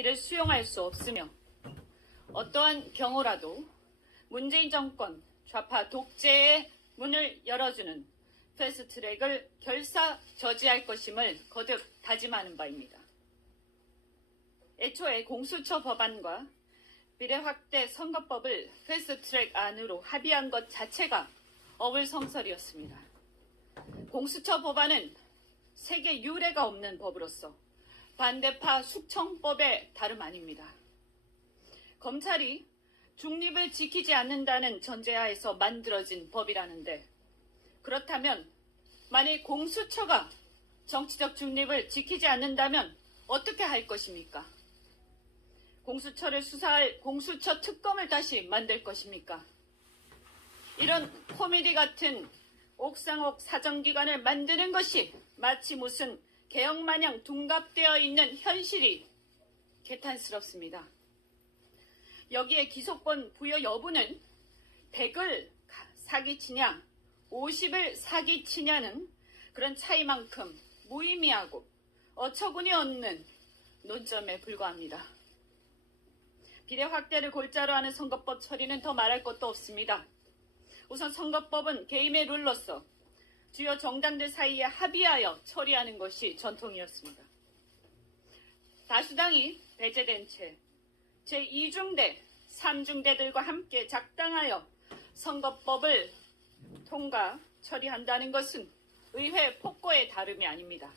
이를 수용할 수 없으며 어떠한 경우라도 문재인 정권 좌파 독재의 문을 열어주는 패스트트랙을 결사 저지할 것임을 거듭 다짐하는 바입니다. 애초에 공수처 법안과 비례확대 선거법을 패스트트랙 안으로 합의한 것 자체가 어불성설이었습니다. 공수처 법안은 세계 유례가 없는 법으로서 반대파 숙청법의 다름 아닙니다. 검찰이 중립을 지키지 않는다는 전제하에서 만들어진 법이라는데, 그렇다면 만일 공수처가 정치적 중립을 지키지 않는다면 어떻게 할 것입니까? 공수처를 수사할 공수처 특검을 다시 만들 것입니까? 이런 코미디 같은 옥상옥 사정기관을 만드는 것이 마치 무슨 개혁마냥 둔갑되어 있는 현실이 개탄스럽습니다. 여기에 기소권 부여 여부는 100을 사기치냐 50을 사기치냐는 그런 차이만큼 무의미하고 어처구니 없는 논점에 불과합니다. 비례 확대를 골자로 하는 선거법 처리는 더 말할 것도 없습니다. 우선 선거법은 개임의 룰로서 주요 정당들 사이에 합의하여 처리하는 것이 전통이었습니다. 다수당이 배제된 채 제2중대, 3중대들과 함께 작당하여 선거법을 통과 처리한다는 것은 의회 폭거의 다름이 아닙니다.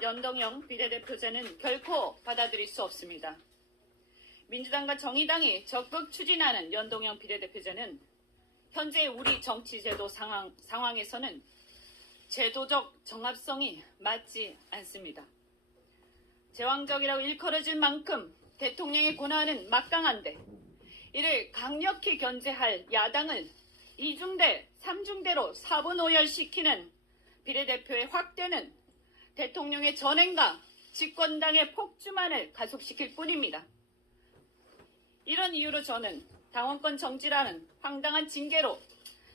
연동형 비례대표제는 결코 받아들일 수 없습니다. 민주당과 정의당이 적극 추진하는 연동형 비례대표제는 현재 우리 정치제도 상황에서는 제도적 정합성이 맞지 않습니다. 제왕적이라고 일컬어질 만큼 대통령의 권한은 막강한데 이를 강력히 견제할 야당을 2중대, 3중대로 사분오열시키는 비례대표의 확대는 대통령의 전횡과 집권당의 폭주만을 가속시킬 뿐입니다. 이런 이유로 저는 당원권 정지라는 황당한 징계로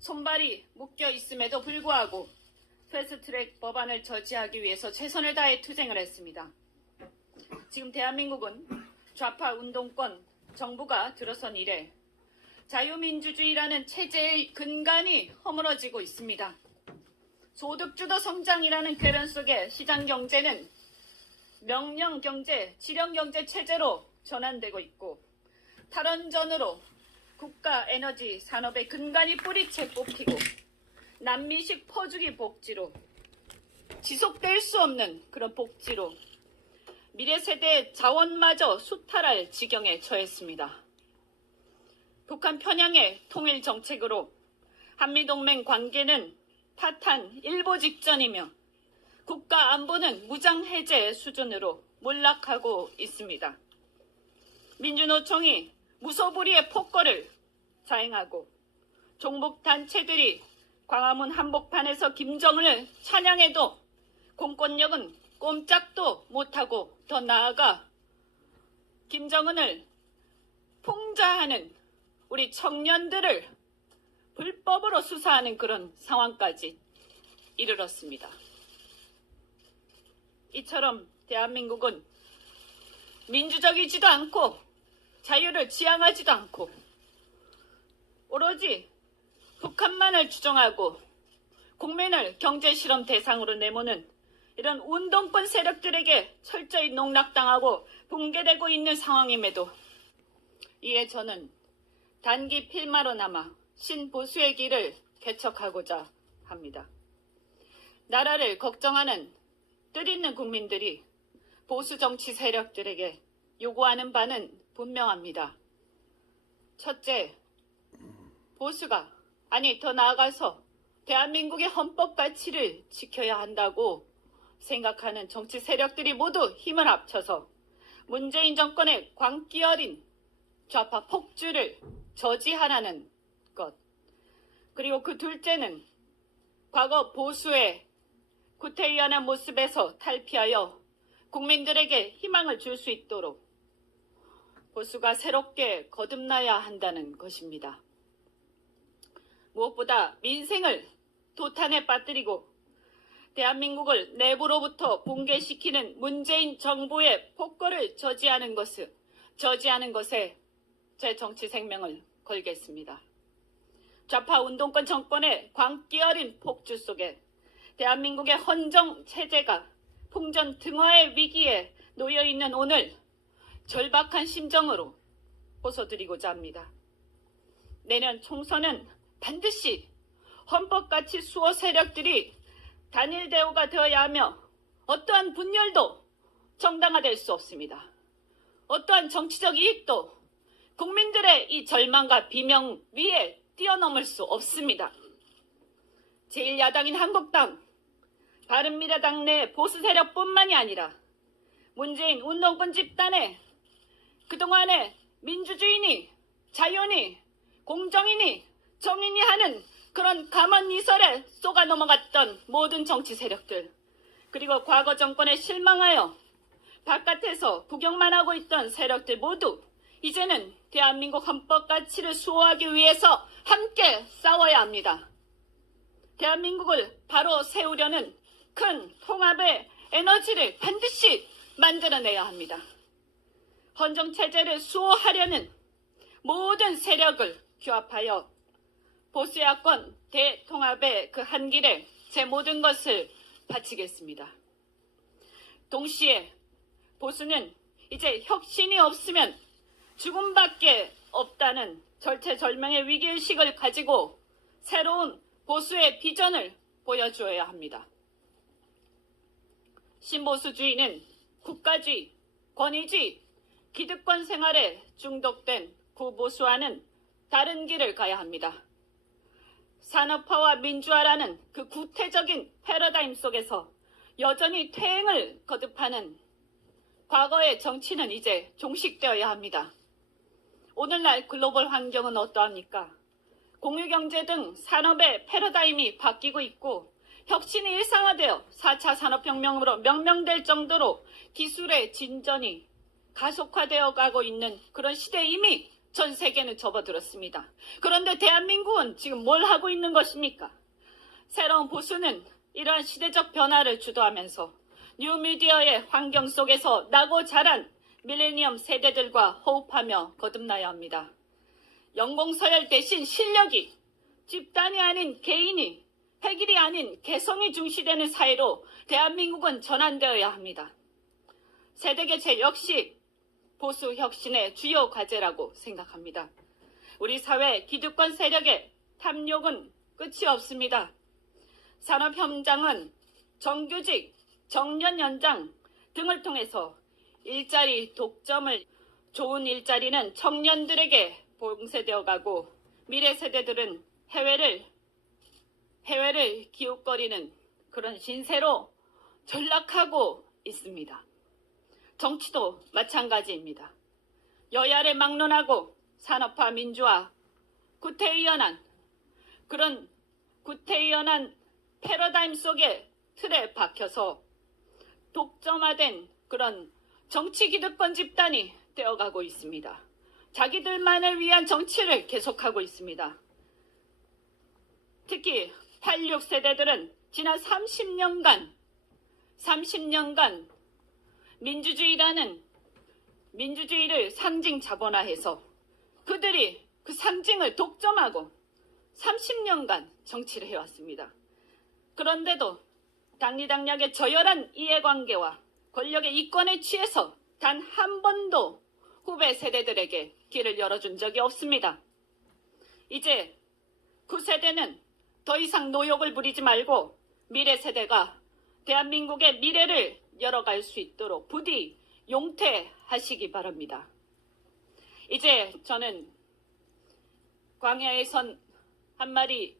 손발이 묶여 있음에도 불구하고 패스트트랙 법안을 저지하기 위해서 최선을 다해 투쟁을 했습니다. 지금 대한민국은 좌파 운동권 정부가 들어선 이래 자유민주주의라는 체제의 근간이 허물어지고 있습니다. 소득주도 성장이라는 궤변 속에 시장경제는 명령경제, 지령경제 체제로 전환되고 있고 탈원전으로 국가 에너지 산업의 근간이 뿌리채 뽑히고 난미식 퍼주기 복지로 지속될 수 없는 그런 복지로 미래 세대의 자원마저 수탈할 지경에 처했습니다. 북한 편향의 통일 정책으로 한미동맹 관계는 파탄 일보 직전이며 국가 안보는 무장해제 수준으로 몰락하고 있습니다. 민주노총이 무소불위의 폭거를 자행하고 종북단체들이 광화문 한복판에서 김정은을 찬양해도 공권력은 꼼짝도 못하고 더 나아가 김정은을 풍자하는 우리 청년들을 불법으로 수사하는 그런 상황까지 이르렀습니다. 이처럼 대한민국은 민주적이지도 않고 자유를 지향하지도 않고 오로지 북한만을 추종하고 국민을 경제실험 대상으로 내모는 이런 운동권 세력들에게 철저히 농락당하고 붕괴되고 있는 상황임에도 이에 저는 단기 필마로 남아 신보수의 길을 개척하고자 합니다. 나라를 걱정하는 뜻있는 국민들이 보수 정치 세력들에게 요구하는 바는 분명합니다. 첫째, 보수가 아니 더 나아가서 대한민국의 헌법 가치를 지켜야 한다고 생각하는 정치 세력들이 모두 힘을 합쳐서 문재인 정권의 광기 어린 좌파 폭주를 저지하라는 것. 그리고 그 둘째는 과거 보수의 구태의연한 모습에서 탈피하여 국민들에게 희망을 줄 수 있도록 보수가 새롭게 거듭나야 한다는 것입니다. 무엇보다 민생을 도탄에 빠뜨리고 대한민국을 내부로부터 붕괴시키는 문재인 정부의 폭거를 저지하는 것에 제 정치 생명을 걸겠습니다. 좌파 운동권 정권의 광기 어린 폭주 속에 대한민국의 헌정 체제가 풍전등화의 위기에 놓여 있는 오늘 절박한 심정으로 호소드리고자 합니다. 내년 총선은 반드시 헌법가치 수호 세력들이 단일 대우가 되어야 하며 어떠한 분열도 정당화될 수 없습니다. 어떠한 정치적 이익도 국민들의 이 절망과 비명 위에 뛰어넘을 수 없습니다. 제1야당인 한국당, 바른미래당 내 보수 세력뿐만이 아니라 문재인 운동권 집단의 그동안의 민주주의니 자유니 공정이니 정의니 하는 그런 가만이설에 쏘가 넘어갔던 모든 정치 세력들, 그리고 과거 정권에 실망하여 바깥에서 구경만 하고 있던 세력들 모두 이제는 대한민국 헌법 가치를 수호하기 위해서 함께 싸워야 합니다. 대한민국을 바로 세우려는 큰 통합의 에너지를 반드시 만들어내야 합니다. 헌정체제를 수호하려는 모든 세력을 규합하여 보수야권 대통합의 그 한길에 제 모든 것을 바치겠습니다. 동시에 보수는 이제 혁신이 없으면 죽음밖에 없다는 절체절명의 위기의식을 가지고 새로운 보수의 비전을 보여주어야 합니다. 신보수주의는 국가주의, 권위주의, 기득권 생활에 중독된 구보수와는 다른 길을 가야 합니다. 산업화와 민주화라는 그 구태적인 패러다임 속에서 여전히 퇴행을 거듭하는 과거의 정치는 이제 종식되어야 합니다. 오늘날 글로벌 환경은 어떠합니까? 공유경제 등 산업의 패러다임이 바뀌고 있고 혁신이 일상화되어 4차 산업혁명으로 명명될 정도로 기술의 진전이 가속화되어 가고 있는 그런 시대에 이미 전 세계는 접어들었습니다. 그런데 대한민국은 지금 뭘 하고 있는 것입니까? 새로운 보수는 이러한 시대적 변화를 주도하면서 뉴미디어의 환경 속에서 나고 자란 밀레니엄 세대들과 호흡하며 거듭나야 합니다. 연공서열 대신 실력이 집단이 아닌 개인이, 획일이 아닌 개성이 중시되는 사회로 대한민국은 전환되어야 합니다. 세대교체 역시 보수 혁신의 주요 과제라고 생각합니다. 우리 사회 기득권 세력의 탐욕은 끝이 없습니다. 산업 현장은 정규직, 정년 연장 등을 통해서 일자리 독점을, 좋은 일자리는 청년들에게 봉쇄되어 가고 미래 세대들은 해외를 기웃거리는 그런 신세로 전락하고 있습니다. 정치도 마찬가지입니다. 여야를 막론하고 산업화, 민주화, 구태의연한 패러다임 속에 틀에 박혀서 독점화된 그런 정치 기득권 집단이 되어가고 있습니다. 자기들만을 위한 정치를 계속하고 있습니다. 특히 86세대들은 지난 30년간 민주주의를 상징 자본화해서 그들이 그 상징을 독점하고 30년간 정치를 해왔습니다. 그런데도 당리당략의 저열한 이해관계와 권력의 이권에 취해서 단 한 번도 후배 세대들에게 길을 열어준 적이 없습니다. 이제 그 세대는 더 이상 노욕을 부리지 말고 미래 세대가 대한민국의 미래를 열어갈 수 있도록 부디 용퇴하시기 바랍니다. 이제 저는 광야에선 한 마리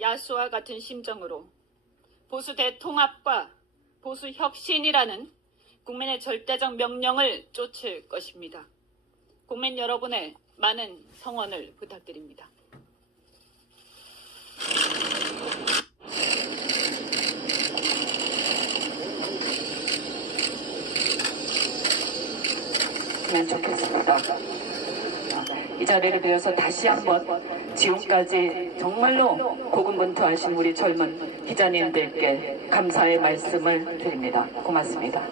야수와 같은 심정으로 보수 대통합과 보수 혁신이라는 국민의 절대적 명령을 쫓을 것입니다. 국민 여러분의 많은 성원을 부탁드립니다. 좋겠습니다. 이 자리를 빌어서 다시 한번 지금까지 정말로 고군분투하신 우리 젊은 기자님들께 감사의 말씀을 드립니다. 고맙습니다.